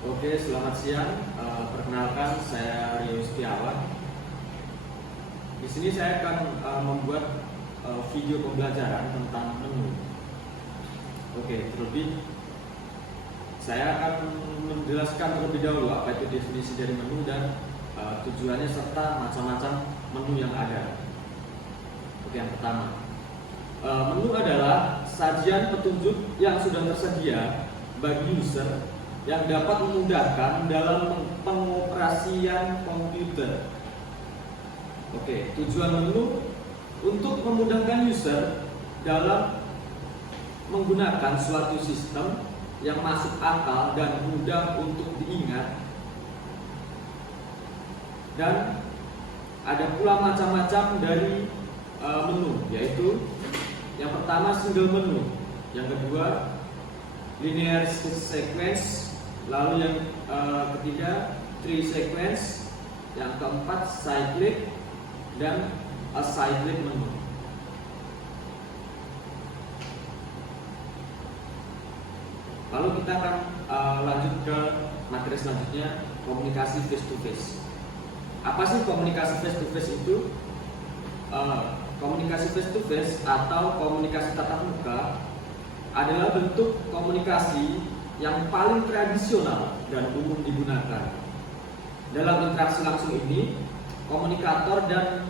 Oke, selamat siang. Perkenalkan, saya Rio Setiawan. Di sini saya akan membuat video pembelajaran tentang menu. Oke, terlebih saya akan menjelaskan terlebih dahulu apa itu definisi dari menu dan tujuannya serta macam-macam menu yang ada. Oke, yang pertama, menu adalah sajian petunjuk yang sudah tersedia bagi user yang dapat memudahkan dalam pengoperasian komputer. Oke, tujuan menu untuk memudahkan user dalam menggunakan suatu sistem yang masuk akal dan mudah untuk diingat. Dan ada pula macam-macam dari menu, yaitu yang pertama single menu, yang kedua linear sequence, lalu yang ketiga tree sequence, yang keempat cyclic, dan acyclic menu. Lalu kita akan lanjut ke materi selanjutnya, komunikasi face to face. Apa sih komunikasi face to face itu? Komunikasi face to face atau komunikasi tatap muka adalah bentuk komunikasi yang paling tradisional dan umum digunakan. Dalam interaksi langsung ini, komunikator dan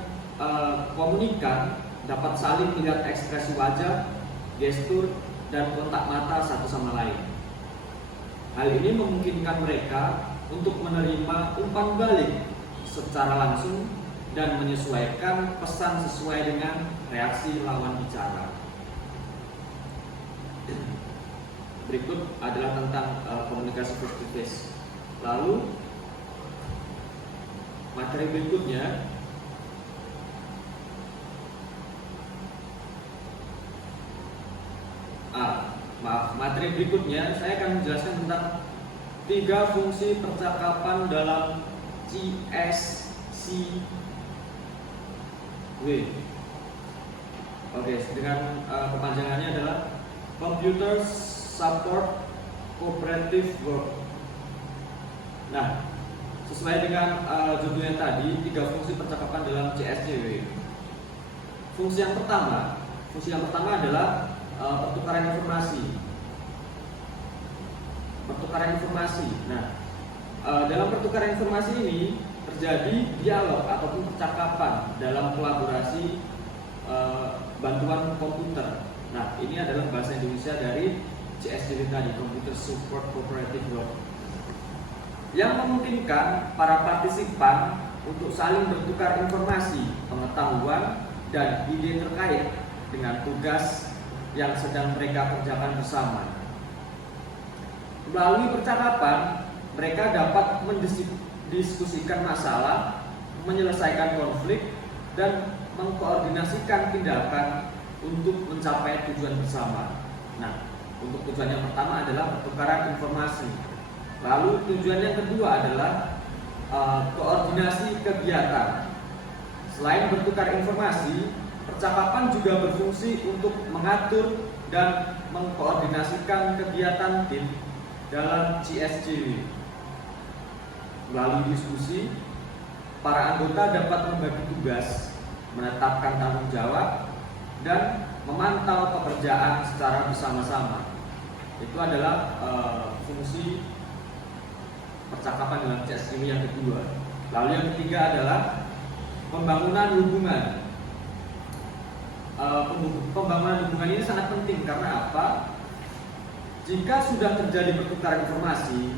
komunikan dapat saling melihat ekspresi wajah, gestur, dan kontak mata satu sama lain. Hal ini memungkinkan mereka untuk menerima umpan balik secara langsung dan menyesuaikan pesan sesuai dengan reaksi lawan bicara. Berikut adalah tentang komunikasi face to face. Lalu materi berikutnya materi berikutnya saya akan menjelaskan tentang 3 fungsi percakapan dalam CSCW. Oke, dengan kepanjangannya adalah Computer Support Cooperative Work. Nah, sesuai dengan judulnya tadi, 3 fungsi percakapan dalam CSCW. Fungsi yang pertama adalah pertukaran informasi. Nah, dalam pertukaran informasi ini terjadi dialog ataupun percakapan dalam kolaborasi bantuan komputer. Nah, ini adalah bahasa Indonesia dari CSCW tadi, Computer Support Cooperative Work, yang memungkinkan para partisipan untuk saling bertukar informasi, pengetahuan, dan ide terkait dengan tugas yang sedang mereka kerjakan bersama. Melalui percakapan, mereka dapat mendiskusikan masalah, menyelesaikan konflik, dan mengkoordinasikan tindakan untuk mencapai tujuan bersama. Nah, untuk tujuan yang pertama adalah pertukaran informasi. Lalu tujuan yang kedua adalah koordinasi kegiatan. Selain bertukar informasi, percakapan juga berfungsi untuk mengatur dan mengkoordinasikan kegiatan tim dalam CSCW. Melalui diskusi, para anggota dapat membagi tugas, menetapkan tanggung jawab, dan memantau pekerjaan secara bersama-sama. Itu adalah fungsi percakapan dalam CSCW yang kedua. Lalu yang ketiga adalah pembangunan hubungan. Pembangunan hubungan ini sangat penting karena apa? Jika sudah terjadi pertukaran informasi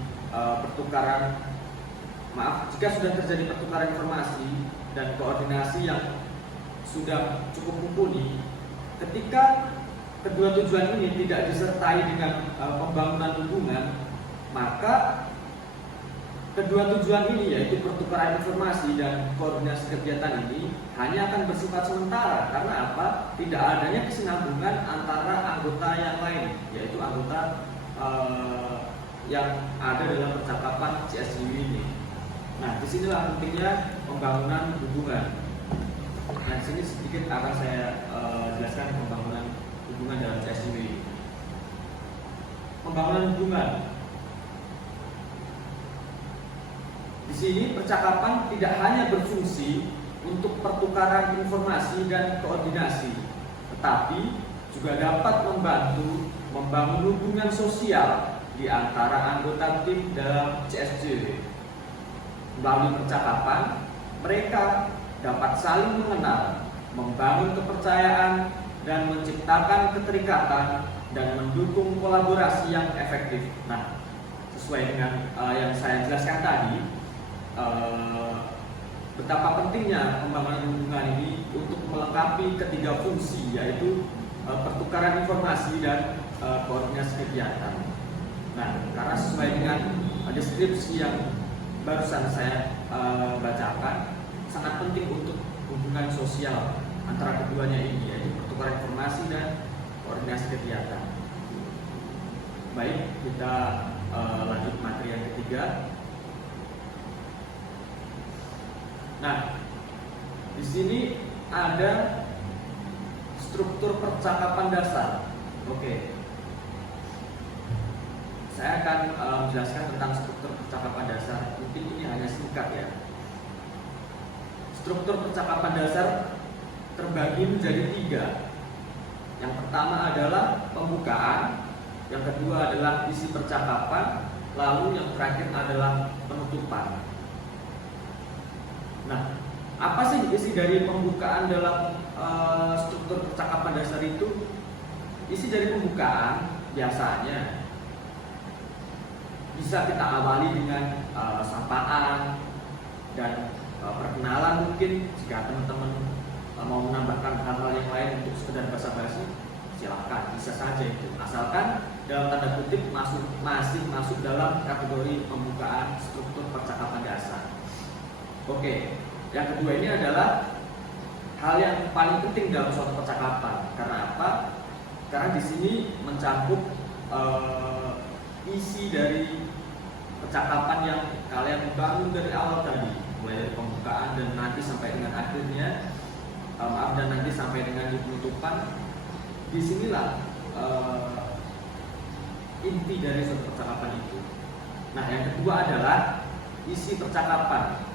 dan koordinasi yang sudah cukup mumpuni, ketika kedua tujuan ini tidak disertai dengan pembangunan hubungan, maka kedua tujuan ini, yaitu pertukaran informasi dan koordinasi kegiatan ini, hanya akan bersifat sementara. Karena apa? Tidak adanya kesinambungan antara anggota yang lain, yaitu anggota yang ada dalam percakapan CSCW ini. Nah, disinilah pentingnya pembangunan hubungan. Nah, di sini sedikit akan saya jelaskan pembangunan hubungan dalam CSCW. Pembangunan hubungan Di sini percakapan tidak hanya berfungsi untuk pertukaran informasi dan koordinasi, tetapi juga dapat membantu membangun hubungan sosial di antara anggota tim dalam CSJ. Melalui percakapan, mereka dapat saling mengenal, membangun kepercayaan, dan menciptakan keterikatan dan mendukung kolaborasi yang efektif. Nah, sesuai dengan yang saya jelaskan tadi, betapa pentingnya pembangunan hubungan ini untuk melengkapi ketiga fungsi, yaitu pertukaran informasi dan koordinasi kegiatan. Nah, karena sesuai dengan deskripsi yang barusan saya bacakan, sangat penting untuk hubungan sosial antara keduanya ini, yaitu pertukaran informasi dan koordinasi kegiatan. Baik, kita lanjut materi yang ketiga. Nah, di sini ada struktur percakapan dasar. Oke, saya akan menjelaskan tentang struktur percakapan dasar. Mungkin ini hanya singkat ya. Struktur percakapan dasar terbagi menjadi 3. Yang pertama adalah pembukaan, yang kedua adalah isi percakapan, lalu yang terakhir adalah penutupan. Nah, apa sih isi dari pembukaan dalam struktur percakapan dasar itu? Isi dari pembukaan biasanya bisa kita awali dengan sapaan dan perkenalan. Mungkin jika teman-teman mau menambahkan hal-hal yang lain untuk sekedar basa-basi, silakan, bisa saja itu, asalkan dalam tanda kutip masih masuk dalam kategori pembukaan struktur percakapan dasar. Oke, yang kedua ini adalah hal yang paling penting dalam suatu percakapan. Karena apa? Karena di sini mencakup isi dari percakapan yang kalian bangun dari awal tadi, mulai dari pembukaan dan nanti sampai dengan akhirnya, dan nanti sampai dengan penutupan. Disinilah inti dari suatu percakapan itu. Nah, yang kedua adalah isi percakapan.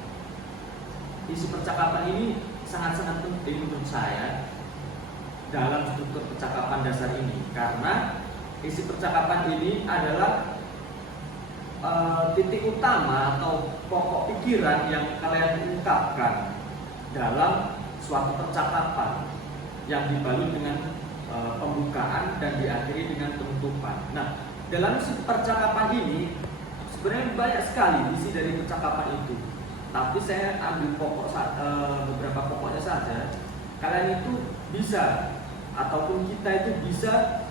Isi percakapan ini sangat-sangat penting menurut saya dalam struktur percakapan dasar ini, karena isi percakapan ini adalah titik utama atau pokok pikiran yang kalian ungkapkan dalam suatu percakapan yang dibalut dengan pembukaan dan diakhiri dengan penutupan. Nah, dalam percakapan ini sebenarnya banyak sekali isi dari percakapan itu, tapi saya ambil beberapa pokoknya saja. Kalian itu bisa, ataupun kita itu bisa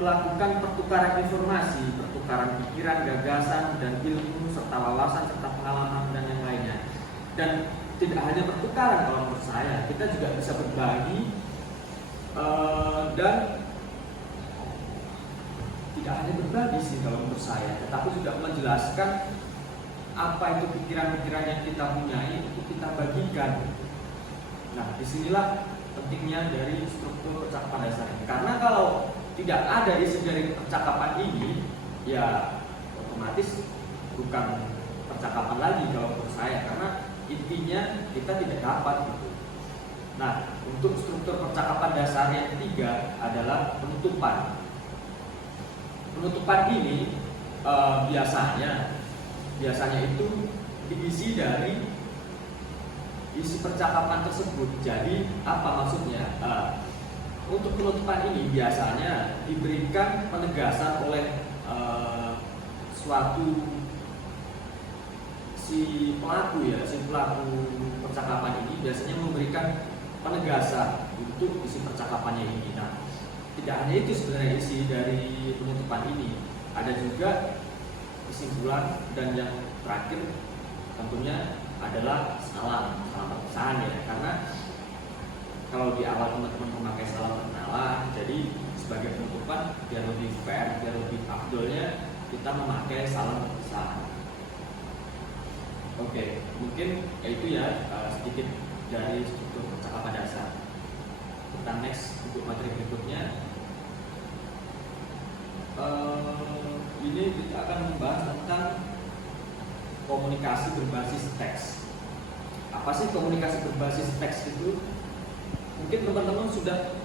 melakukan pertukaran informasi, pertukaran pikiran, gagasan, dan ilmu, serta wawasan, serta pengalaman, dan yang lainnya. Dan tidak hanya pertukaran, kalau menurut saya, kita juga bisa berbagi, dan tidak hanya berbagi sih kalau menurut saya, tetapi juga menjelaskan apa itu pikiran-pikiran yang kita punyai, itu kita bagikan. Nah, disinilah pentingnya dari struktur percakapan dasar ini. Karena kalau tidak ada isi dari percakapan ini, ya otomatis bukan percakapan lagi kalau menurut saya, karena intinya kita tidak dapat gitu. Nah, untuk struktur percakapan dasar yang ketiga adalah penutupan. Penutupan ini biasanya itu diisi dari isi percakapan tersebut. Jadi apa maksudnya? Untuk penutupan ini biasanya diberikan penegasan oleh si pelaku percakapan ini biasanya memberikan penegasan untuk isi percakapannya ini. Nah, tidak hanya itu sebenarnya isi dari penutupan ini, ada juga kesimpulan, dan yang terakhir tentunya adalah salam perpisahan ya. Karena kalau di awal teman-teman memakai salam perkenalan, jadi sebagai penutupan biar lebih fair, biar lebih afdolnya kita memakai salam perpisahan. Oke, mungkin itu ya sedikit dari struktur percakapan dasar. Kita next untuk materi berikutnya. Ini kita akan membahas tentang komunikasi berbasis teks. Apa sih komunikasi berbasis teks itu? Mungkin teman-teman sudah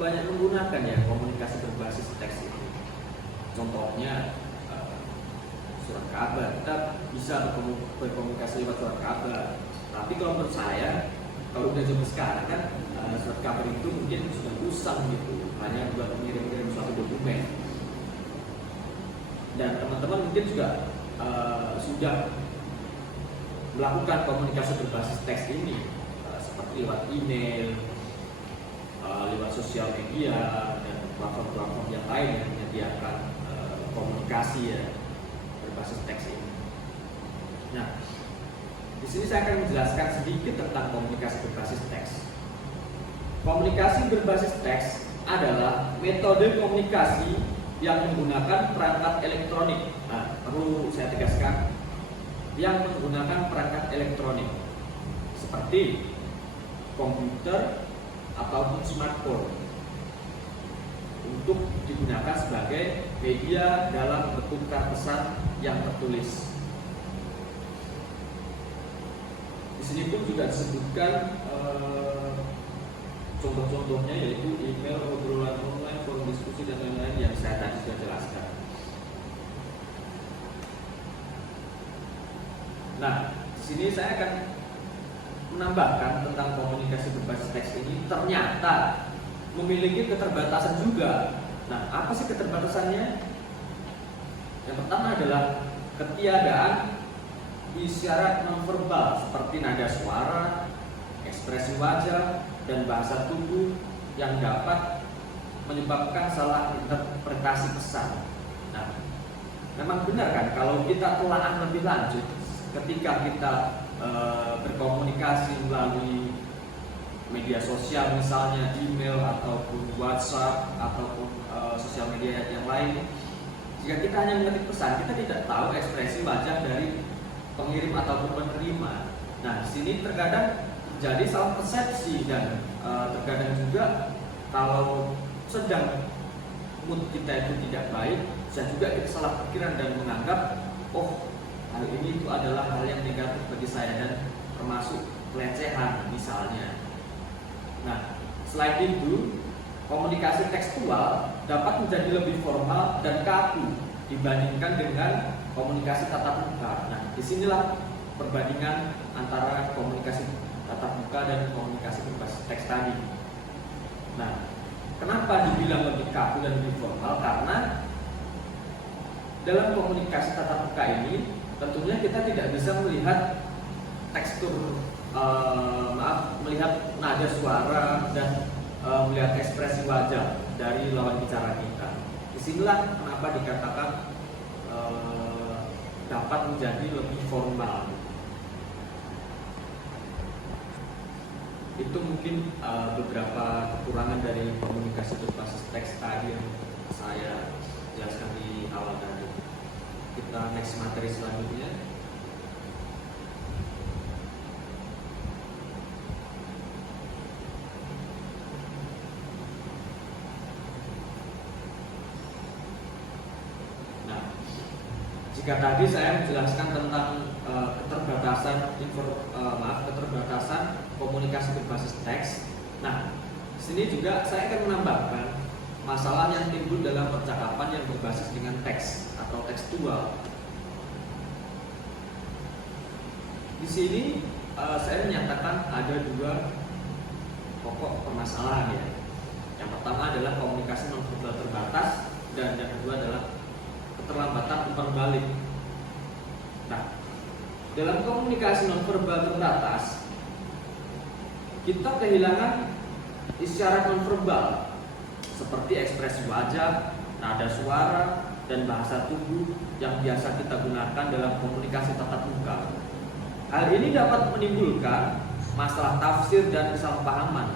banyak menggunakan ya komunikasi berbasis teks itu. Contohnya surat kabar, kita bisa berkomunikasi lewat surat kabar. Tapi kalau menurut saya, kalau udah zaman sekarang kan surat kabar itu mungkin sudah usang gitu, hanya buat mengirim-kirim suatu dokumen. Dan teman-teman mungkin juga sudah melakukan komunikasi berbasis teks ini seperti lewat email, lewat sosial media dan platform-platform yang lain yang menyediakan komunikasi ya berbasis teks ini. Nah, di sini saya akan menjelaskan sedikit tentang komunikasi berbasis teks. Komunikasi berbasis teks adalah metode komunikasi yang menggunakan perangkat elektronik. Nah, perlu saya tegaskan, yang menggunakan perangkat elektronik seperti komputer ataupun smartphone untuk digunakan sebagai media dalam bertukar pesan yang tertulis. Di sini pun juga disebutkan contoh-contohnya yaitu email, obrolan online, forum diskusi dan lain-lain yang saya tadi sudah jelaskan. Nah, di sini saya akan menambahkan tentang komunikasi berbasis teks ini ternyata memiliki keterbatasan juga. Nah, apa sih keterbatasannya? Yang pertama adalah ketiadaan isyarat nonverbal seperti nada suara, ekspresi wajah, dan bahasa tubuh yang dapat menyebabkan salah interpretasi pesan. Nah, memang benar kan kalau kita telaah lebih lanjut ketika kita berkomunikasi melalui media sosial misalnya email ataupun WhatsApp ataupun sosial media yang lain, jika kita hanya mengetik pesan, kita tidak tahu ekspresi wajah dari pengirim ataupun penerima. Nah, di sini terkadang jadi salah persepsi dan terkadang juga kalau sedang mood kita itu tidak baik, bisa juga kita salah pikiran dan menganggap hal ini itu adalah hal yang negatif bagi saya dan termasuk pelecehan misalnya. Nah, selain itu, komunikasi tekstual dapat menjadi lebih formal dan kaku dibandingkan dengan komunikasi tatap muka. Nah, disinilah perbandingan antara komunikasi tatap muka dan komunikasi berbasis teks tadi. Nah, kenapa dibilang lebih kaku dan lebih formal? Karena dalam komunikasi tatap muka ini tentunya kita tidak bisa melihat tekstur, melihat nada suara dan melihat ekspresi wajah dari lawan bicara kita. Disinilah kenapa dikatakan dapat menjadi lebih formal. Itu mungkin beberapa kekurangan dari komunikasi berbasis teks tadi yang saya jelaskan di awal tadi. Kita next materi selanjutnya. Nah, jika tadi saya menjelaskan tentang keterbatasan komunikasi berbasis teks. Nah, di sini juga saya akan menambahkan masalah yang timbul dalam percakapan yang berbasis dengan teks atau tekstual. Di sini saya menyatakan ada dua pokok permasalahan ya. Yang pertama adalah komunikasi nonverbal terbatas dan yang kedua adalah keterlambatan umpan balik. Nah, dalam komunikasi nonverbal terbatas kita kehilangan isyarat nonverbal seperti ekspresi wajah, nada suara, dan bahasa tubuh yang biasa kita gunakan dalam komunikasi tatap muka. Hal ini dapat menimbulkan masalah tafsir dan kesalahpahaman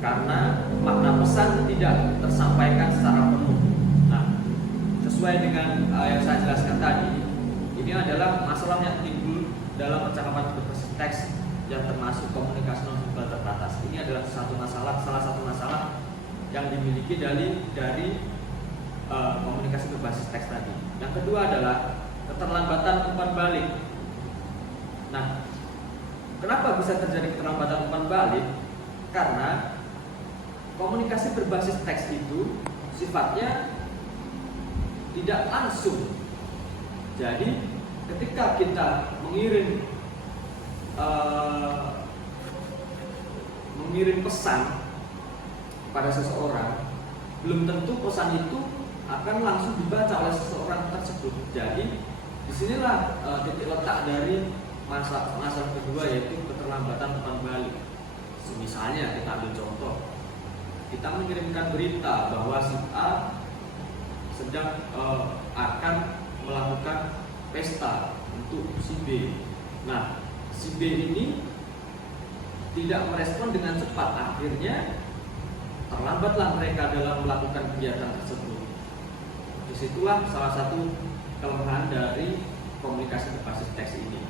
karena makna pesan tidak tersampaikan secara penuh. Nah, sesuai dengan yang saya jelaskan tadi, ini adalah masalah yang timbul dalam percakapan berbasis teks yang termasuk komunikasi nonverbal terbatas. Ini adalah salah satu masalah yang dimiliki dari komunikasi berbasis teks tadi. Yang kedua adalah keterlambatan umpan balik. Nah, kenapa bisa terjadi keterlambatan umpan balik? Karena komunikasi berbasis teks itu sifatnya tidak langsung. Jadi ketika kita mengirim pesan pada seseorang, belum tentu pesan itu akan langsung dibaca oleh seseorang tersebut. Jadi disinilah titik letak dari masalah kedua, yaitu keterlambatan umpan balik. Misalnya kita ambil contoh, kita mengirimkan berita bahwa si A sedang akan melakukan pesta untuk si B. Nah, si B ini tidak merespon dengan cepat, akhirnya terlambatlah mereka dalam melakukan kegiatan tersebut. Disitulah salah satu kelemahan dari komunikasi berbasis teks ini.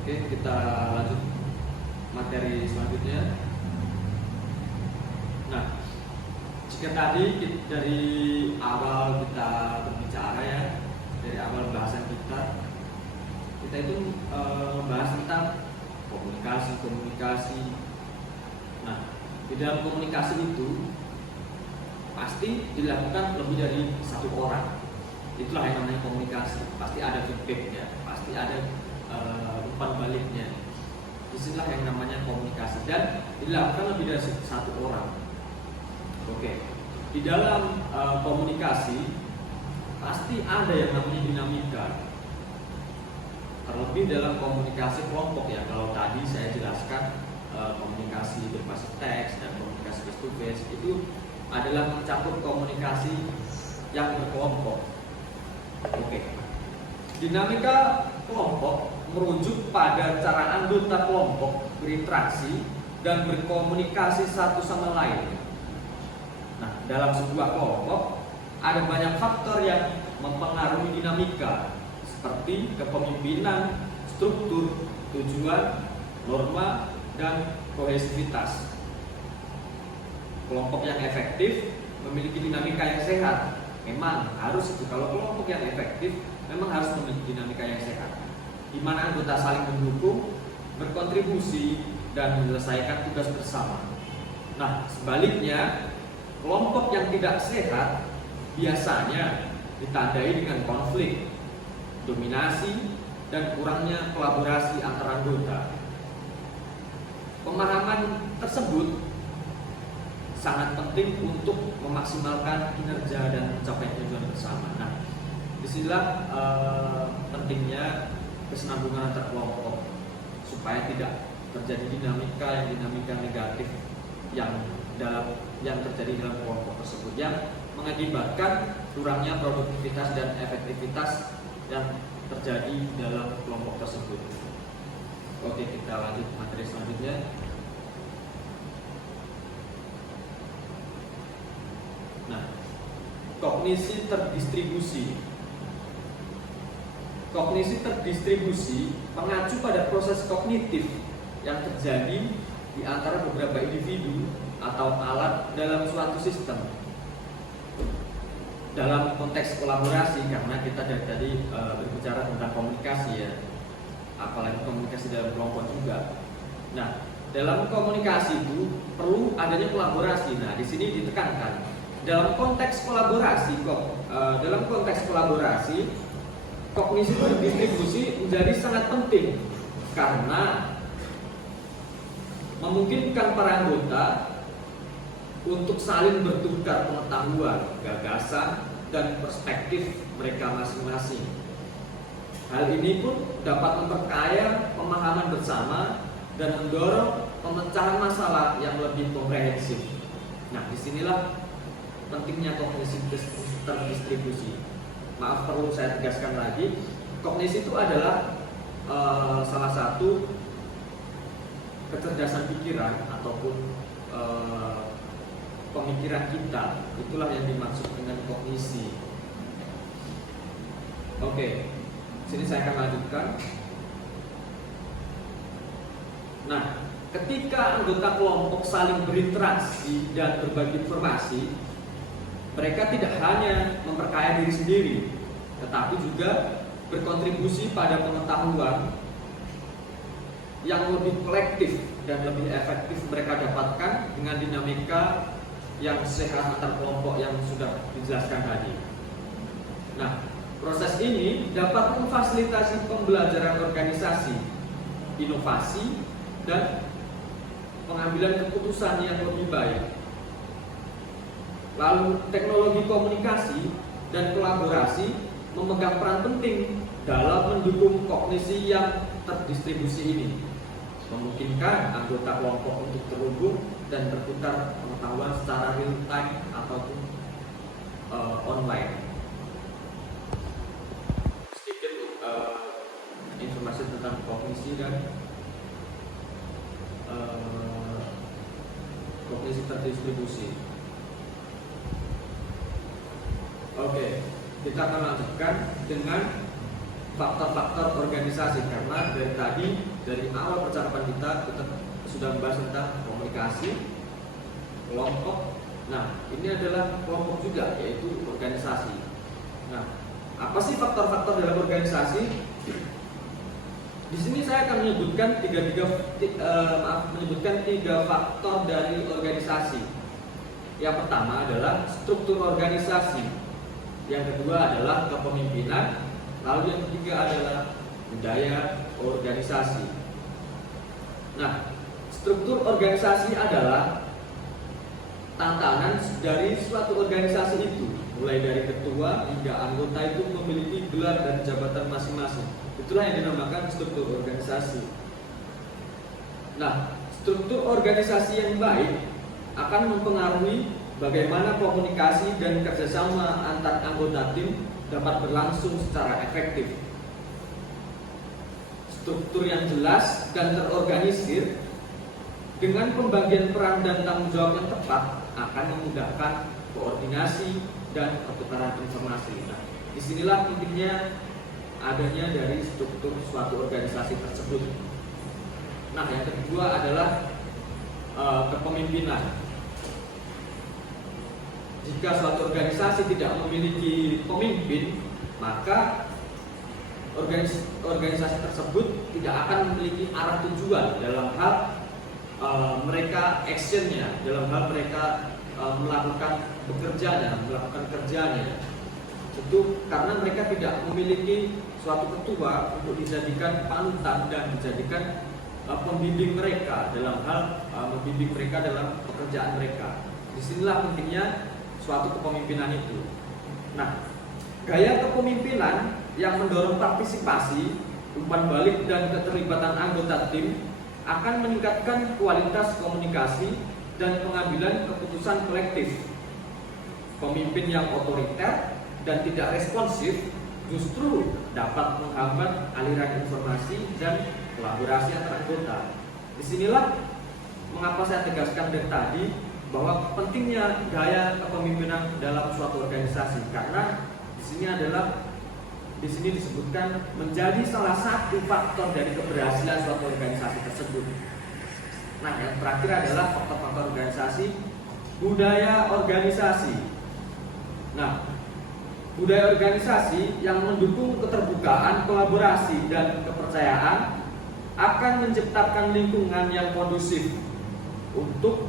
Oke, kita lanjut materi selanjutnya. Nah, jika tadi dari awal kita berbicara ya, dari awal bahasan kita itu membahas tentang komunikasi. Nah, di dalam komunikasi itu pasti dilakukan lebih dari satu orang. Itulah yang namanya komunikasi. Pasti ada feedbacknya, pasti ada umpan baliknya. Disinilah yang namanya komunikasi, dan dilakukan lebih dari satu orang. Oke, di dalam komunikasi pasti ada yang namanya dinamika. Terlebih dalam komunikasi kelompok ya. Kalau tadi saya jelaskan komunikasi berbasis teks dan komunikasi face to face itu adalah mencakup komunikasi yang berkelompok. Oke. Dinamika kelompok merujuk pada cara anggota kelompok berinteraksi dan berkomunikasi satu sama lain. Nah, dalam sebuah kelompok ada banyak faktor yang mempengaruhi dinamika, seperti kepemimpinan, struktur, tujuan, norma, dan kohesivitas. Kelompok yang efektif memiliki dinamika yang sehat. Memang harus itu. Kalau kelompok yang efektif memang harus memiliki dinamika yang sehat, di mana anggota saling mendukung, berkontribusi, dan menyelesaikan tugas bersama. Nah, sebaliknya, kelompok yang tidak sehat biasanya ditandai dengan konflik, dominasi, dan kurangnya kolaborasi antar anggota. Pemahaman tersebut sangat penting untuk memaksimalkan kinerja dan mencapai tujuan bersama. Nah, disinilah pentingnya kesinambungan antar kelompok supaya tidak terjadi dinamika negatif yang terjadi dalam kelompok tersebut, yang mengakibatkan kurangnya produktivitas dan efektivitas yang terjadi dalam kelompok tersebut. Oke, kita lanjut materi selanjutnya. Nah, kognisi terdistribusi. Kognisi terdistribusi mengacu pada proses kognitif yang terjadi di antara beberapa individu atau alat dalam suatu sistem. Dalam konteks kolaborasi, karena kita dari tadi berbicara tentang komunikasi ya, apalagi komunikasi dalam kelompok juga. Nah, dalam komunikasi itu perlu adanya kolaborasi. Nah, di sini ditekankan dalam konteks kolaborasi kognisi terdistribusi menjadi sangat penting karena memungkinkan para anggota untuk saling bertukar pengetahuan, gagasan, dan perspektif mereka masing-masing. Hal ini pun dapat memperkaya pemahaman bersama dan mendorong pemecahan masalah yang lebih komprehensif. Nah, disinilah pentingnya kognisi terdistribusi. Maaf, perlu saya tegaskan lagi, kognisi itu adalah salah satu kecerdasan pikiran ataupun pemikiran kita. Itulah yang dimaksud dengan kognisi. Oke, sini saya akan lanjutkan. Nah, ketika anggota kelompok saling berinteraksi dan berbagi informasi, mereka tidak hanya memperkaya diri sendiri, tetapi juga berkontribusi pada pengetahuan yang lebih kolektif dan lebih efektif mereka dapatkan dengan dinamika yang sehat antar kelompok yang sudah dijelaskan tadi. Nah, proses ini dapat memfasilitasi pembelajaran organisasi, inovasi, dan pengambilan keputusan yang lebih baik. Lalu, teknologi komunikasi dan kolaborasi memegang peran penting dalam mendukung kognisi yang terdistribusi ini, memungkinkan anggota kelompok untuk terhubung dan bertukar pengetahuan secara real time ataupun online. Sedikit informasi tentang kognisi dan kognisi terdistribusi. Oke, kita akan lanjutkan dengan faktor-faktor organisasi, karena dari awal percakapan kita sudah membahas tentang komunikasi, kelompok. Nah, ini adalah kelompok juga, yaitu organisasi. Nah, apa sih faktor-faktor dalam organisasi? Di sini saya akan menyebutkan tiga faktor dari organisasi. Yang pertama adalah struktur organisasi, yang kedua adalah kepemimpinan, lalu yang ketiga adalah budaya organisasi. Nah, struktur organisasi adalah tantangan dari suatu organisasi itu, mulai dari ketua hingga anggota itu memiliki gelar dan jabatan masing-masing. Itulah yang dinamakan struktur organisasi. Nah, struktur organisasi yang baik akan mempengaruhi bagaimana komunikasi dan kerjasama antar anggota tim dapat berlangsung secara efektif. Struktur yang jelas dan terorganisir dengan pembagian peran dan tanggung jawab yang tepat akan memudahkan koordinasi dan pertukaran informasi. Nah, disinilah pentingnya adanya dari struktur suatu organisasi tersebut. Nah, yang kedua adalah kepemimpinan. Jika suatu organisasi tidak memiliki pemimpin, maka organisasi tersebut tidak akan memiliki arah tujuan dalam hal mereka actionnya, dalam hal mereka melakukan kerjanya. Itu karena mereka tidak memiliki suatu ketua untuk dijadikan panutan dan dijadikan pembimbing mereka dalam hal membimbing mereka dalam pekerjaan mereka. Disinilah pentingnya suatu kepemimpinan itu. Nah, gaya kepemimpinan yang mendorong partisipasi, umpan balik, dan keterlibatan anggota tim akan meningkatkan kualitas komunikasi dan pengambilan keputusan kolektif. Pemimpin yang otoriter dan tidak responsif justru dapat menghambat aliran informasi dan kolaborasi antar anggota. Disinilah mengapa saya tegaskan dari tadi bahwa pentingnya gaya kepemimpinan dalam suatu organisasi, karena di sini disebutkan menjadi salah satu faktor dari keberhasilan suatu organisasi tersebut. Nah, yang terakhir adalah faktor-faktor organisasi, budaya organisasi. Nah, budaya organisasi yang mendukung keterbukaan, kolaborasi, dan kepercayaan akan menciptakan lingkungan yang kondusif untuk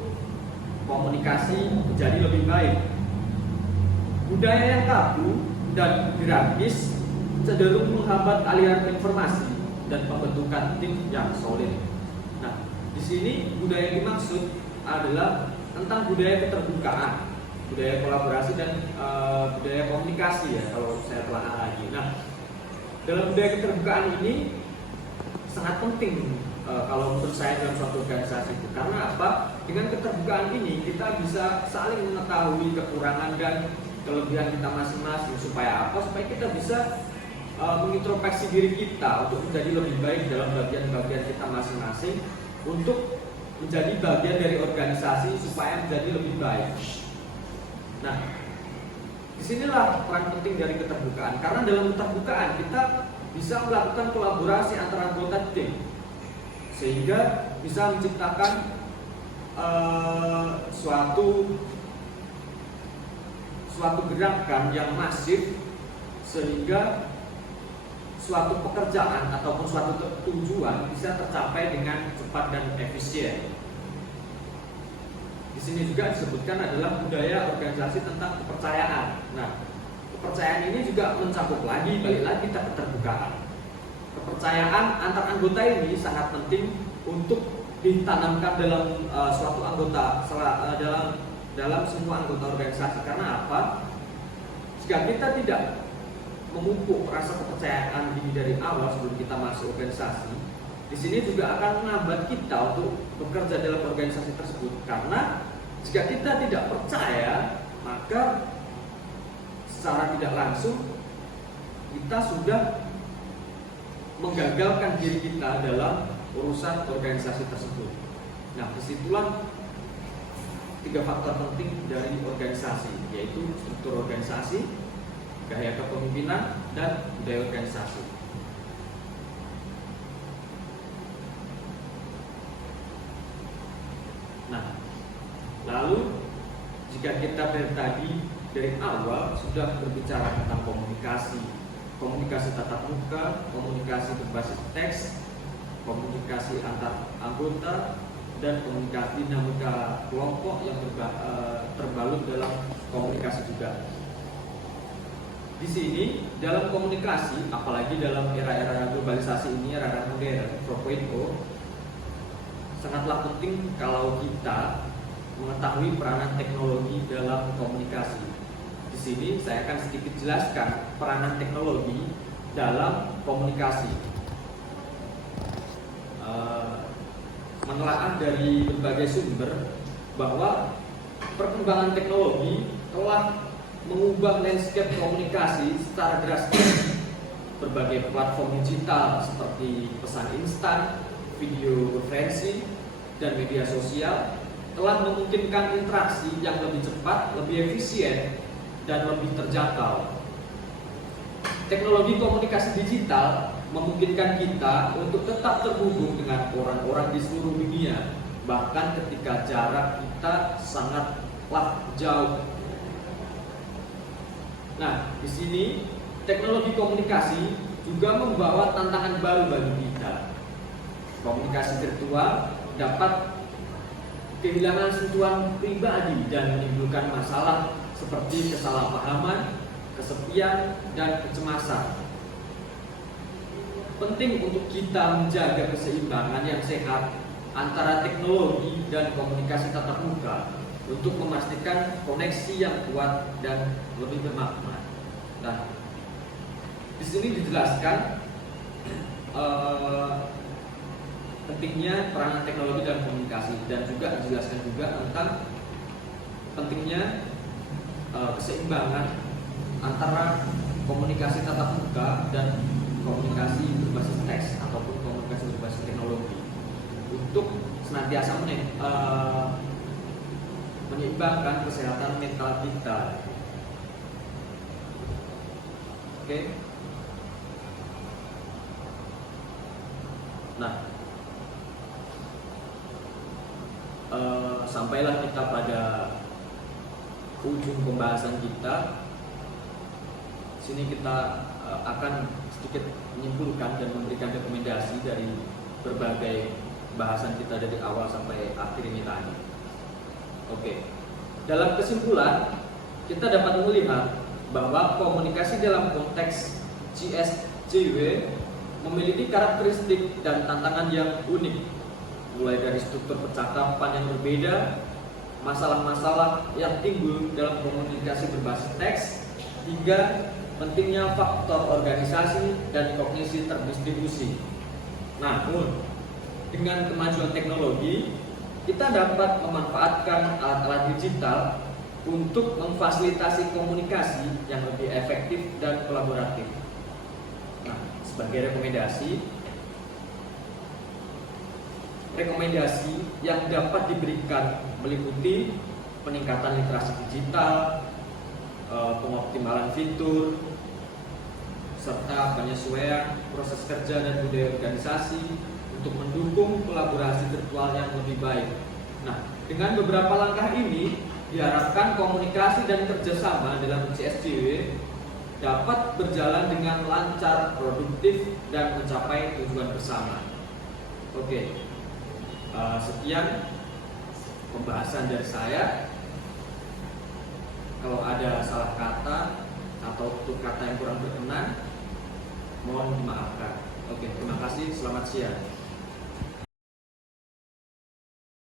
komunikasi menjadi lebih baik. Budaya yang kaku dan hierarkis cenderung menghambat aliran informasi dan pembentukan tim yang solid. Nah, di sini budaya yang dimaksud adalah tentang budaya keterbukaan, budaya kolaborasi, dan budaya komunikasi ya, kalau saya telah lagi. Nah, dalam budaya keterbukaan ini sangat penting kalau menurut saya dalam suatu organisasi itu. Karena apa? Dengan keterbukaan ini kita bisa saling mengetahui kekurangan dan kelebihan kita masing-masing. Supaya apa? Supaya kita bisa mengintrospeksi diri kita untuk menjadi lebih baik dalam bagian-bagian kita masing-masing, untuk menjadi bagian dari organisasi supaya menjadi lebih baik. Nah, disinilah peran penting dari keterbukaan. Karena dalam keterbukaan kita bisa melakukan kolaborasi antara anggota tim, sehingga bisa menciptakan suatu suatu gerakan yang masif sehingga suatu pekerjaan ataupun suatu tujuan bisa tercapai dengan cepat dan efisien. Di sini juga disebutkan adalah budaya organisasi tentang kepercayaan. Nah, kepercayaan ini juga mencakup balik lagi keterbukaan. Kepercayaan antar anggota ini sangat penting untuk ditanamkan dalam suatu anggota dalam semua anggota organisasi. Karena apa? Jika kita tidak memupuk rasa kepercayaan diri dari awal sebelum kita masuk organisasi, di sini juga akan menghambat kita untuk bekerja dalam organisasi tersebut. Karena jika kita tidak percaya, maka secara tidak langsung kita sudah menggagalkan diri kita dalam urusan organisasi tersebut. Nah, disitulah 3 faktor penting dari organisasi, yaitu struktur organisasi, gaya kepemimpinan, dan budaya organisasi. Nah, lalu jika kita dari awal sudah berbicara tentang komunikasi tatap muka, komunikasi berbasis teks, komunikasi antar anggota, dan komunikasi dinamika kelompok yang terbalut dalam komunikasi juga. Di sini dalam komunikasi, apalagi dalam era-era globalisasi ini, era-era modern 4.0, sangatlah penting kalau kita mengetahui peranan teknologi dalam komunikasi. Di sini saya akan sedikit jelaskan peranan teknologi dalam komunikasi. Menelaah dari berbagai sumber bahwa perkembangan teknologi telah mengubah landscape komunikasi secara drastis. Berbagai platform digital seperti pesan instan, video konferensi, dan media sosial telah memungkinkan interaksi yang lebih cepat, lebih efisien, dan lebih terjangkau. Teknologi komunikasi digital memungkinkan kita untuk tetap terhubung dengan orang-orang di seluruh dunia, bahkan ketika jarak kita sangatlah jauh. Nah, di sini teknologi komunikasi juga membawa tantangan baru bagi kita. Komunikasi virtual dapat kehilangan sentuhan pribadi dan menimbulkan masalah seperti kesalahpahaman, kesepian, dan kecemasan. Penting untuk kita menjaga keseimbangan yang sehat antara teknologi dan komunikasi tatap muka untuk memastikan koneksi yang kuat dan lebih bermakna. Nah, di sini dijelaskan pentingnya peranan teknologi dan komunikasi, dan juga dijelaskan juga tentang pentingnya keseimbangan antara komunikasi tatap muka dan komunikasi berbasis teks ataupun komunikasi berbasis teknologi untuk senantiasa menyeimbangkan kesehatan mental kita. Oke. Nah, sampailah kita pada ujung pembahasan kita. Sini kita akan sedikit menyimpulkan dan memberikan rekomendasi dari berbagai bahasan kita dari awal sampai akhir ini tadi. Oke. Dalam kesimpulan, kita dapat melihat bahwa komunikasi dalam konteks CSJW memiliki karakteristik dan tantangan yang unik, mulai dari struktur percakapan yang berbeda, masalah-masalah yang timbul dalam komunikasi berbasis teks, hingga pentingnya faktor organisasi dan kognisi terdistribusi. Namun, dengan kemajuan teknologi, kita dapat memanfaatkan alat-alat digital untuk memfasilitasi komunikasi yang lebih efektif dan kolaboratif. Nah, sebagai rekomendasi yang dapat diberikan meliputi peningkatan literasi digital, pengoptimalan fitur, serta penyesuaian proses kerja dan budaya organisasi untuk mendukung kolaborasi virtual yang lebih baik. Nah, dengan beberapa langkah ini, Diharapkan komunikasi dan kerjasama dalam CSDW dapat berjalan dengan lancar, produktif, dan mencapai tujuan bersama. Oke, sekian pembahasan dari saya. Kalau ada salah kata atau tutur kata yang kurang berkenan, mohon dimaafkan. Oke, terima kasih. Selamat siang.